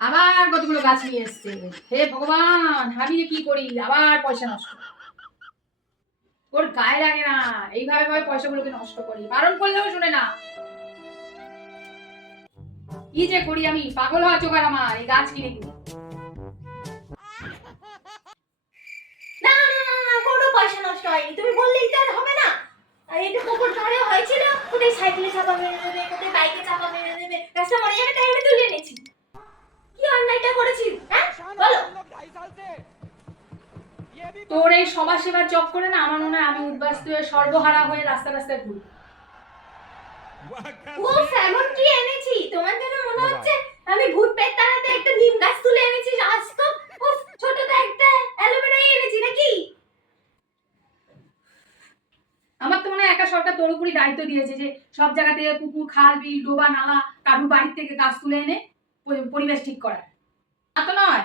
আবার কতগুলো গাছ নিয়ে এসছে। হে ভগবান, আমি যে কি করি, আবার পয়সা নষ্ট। ওর গায়ে লাগে না, এইভাবে ভাবে পয়সাগুলোকে নষ্ট করি, বারণ করলেও শুনে না। কি যে করি আমি, পাগল হওয়া জোগাড় আমার এই গাছ কিনে কিনে। না না না না, কোনো পয়সা নষ্ট হয়নি, তুমি বললেই তো আর হবে না। আর এটা পুকুর ধারে হয়েছিল, কোথায় সাইকেলে চাপা মেরে দেবে, কোথায় বাইকে চাপা মেরে দেবে, রাস্তা মরে যাবে, তাই আমি তুলে এনেছি। কি অন্যায়টা করেছি হ্যাঁ বলো? তোর এই সমাজ সেবার জব করে না আমার মনে হয় আমি উদ্বাস্তু হয়ে সর্বহারা হয়ে রাস্তা রাস্তায় ঘুরি। ও এমন কি এনেছি তোমার যেন মনে হচ্ছে আমি ভূত পেট তাড়াতে একটা নিম গাছ তুলে এনেছি, আজ তো ছোট তো একটা অ্যালোভেরাই এনেছি নাকি? আমার তো মনে হয় একা সরকার তোর উপরই দায়িত্ব দিয়েছে যে সব জায়গা থেকে পুকুর খাল বিল ডোবা নালা কারুর বাড়ির থেকে গাছ তুলে এনে পরিবেশ ঠিক করা। তা তো নয়,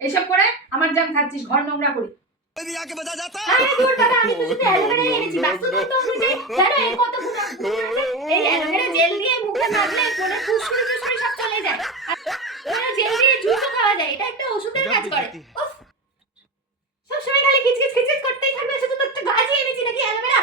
এইসব করে আমার জান খাচ্ছিস, ঘর নোংরা করে। আরে দূর দাদা, আমি তো শুধু অ্যালোভেরাই এনেছি, বাস্তবে তো অনুযায়ী জানো এর কত গুণ আছে। এই অ্যালোভেরা জেল দিয়ে মুখে মাখলে কোনো ফুসকুড়ি টুসকুড়ি সব চলে যায়। আর জেল দিয়ে জুসও খাওয়া যায়, এটা একটা ওষুধের কাজ করে। উফ, সব সময় খালি কিচকিচ কিচকিচ করতেই থাকবে, শুধু তো একটা গাছই এনেছি নাকি অ্যালোভেরা।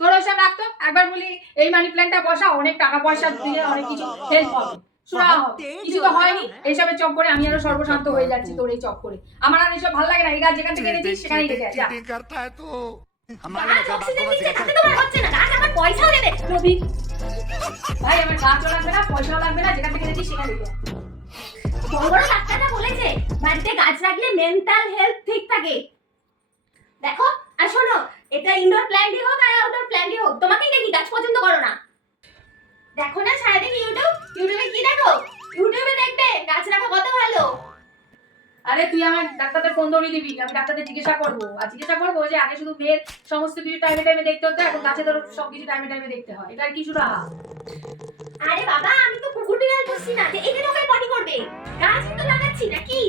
তোর ওসব রাখতো, একবার বলি এই মানি প্ল্যান্টটা বসা, অনেক টাকা পয়সা দিলে অনেক কিছু হেল্প হবে, শোনা হবে। কিছু তো হয়নি, এইসবের চক করে আমি আরো সর্বশান্ত হয়ে যাচ্ছি তোর এই চক করে। আমার আর এইসব ভালো লাগে না, এই গাছ যেখান থেকে এনেছিস সেখানেই রেখে যা। গাছ অক্সিজেন দিচ্ছে, তাতে তোমার হচ্ছে না, গাছ আমার পয়সাও দেবে রবি। ভাই আমার গাছও লাগবে না, পয়সাও লাগবে না, যেখান থেকে এনেছিস সেখানে রেখে যা। বড় বড় ডাক্তাররা বলেছে বাড়িতে গাছ রাখলে মেন্টাল হেলথ ঠিক থাকে। দেখো আর শোনো, এটা ইনডোর প্ল্যান্টই হোক আর আউটডোর প্ল্যান্টই হোক, তোমাকেই দেখি গাছ পছন্দ করো না। দেখো না সারাদিন ইউটিউবে কি দেখো? ইউটিউবে দেখবে গাছ রাখা কত ভালো। আরে তুই আমার ডাক্তারদের ফোন ধরিয়ে দিবি, আমি ডাক্তারদের জিজ্ঞাসা করবো। আর জিজ্ঞাসা করবো যে আগে শুধু মেয়ের সমস্ত কিছু টাইমে টাইমে দেখতে হতো, এখন গাছে তোর সবকিছু টাইমে টাইমে দেখতে হয়, এটার কিছু না। আরে বাবা, আমি তো কুকুর বিড়াল পুষছি না যে এখানে ওখানে পটি করবে, গাছ তো লাগাচ্ছি নাকি।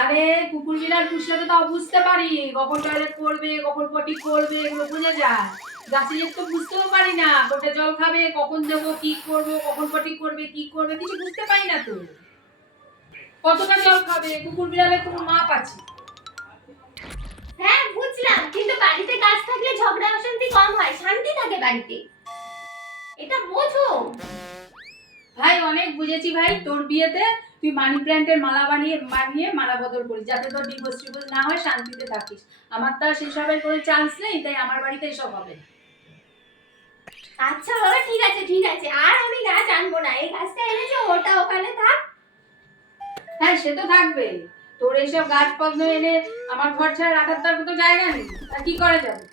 আরে কুকুর বিড়াল পুষলে তো তাও বুঝতে পারি কখন টয়লেট করবে কখন পটি করবে, এগুলো বুঝে যায়। গাছে তো বুঝতেও পারি না, কোনটা জল খাবে, কখন দেবো, কি করবো, কখন পটি করবে, কি করবে, কিছু বুঝতে পারি না তো। কতটা জল খাবে, কুকুর বিড়ালের কোনো মাপ আছে? হ্যাঁ বুঝলাম, কিন্তু বাড়িতে গাছ থাকলে ঝগড়া অশান্তি কম হয়, শান্তি থাকে বাড়িতে, এটা বোঝো। ভাই অনেক বুঝেছি ভাই, তোর বিয়েতে তুই মানি প্ল্যান্টের মালা বানিয়ে মালা বদল করিস, যাতে তোর ডিভোর্স টিভোর্স না হয়, শান্তিতে থাকিস। আমার তো আর সেসবের কোনো চান্স নেই, তাই আমার বাড়িতে এসব হবে না। আচ্ছা বাবা, ঠিক আছে ঠিক আছে, আর আমি গাছ আনবো না, এই গাছটা এনেছো ওটা ওখানে থাক। হ্যাঁ সে তো থাকবে, তোর এইসব গাছ পদ্ম এনে আমার ঘর ছাড়া রাখার তার মতো জায়গা নেই, তা কি করা যাবে?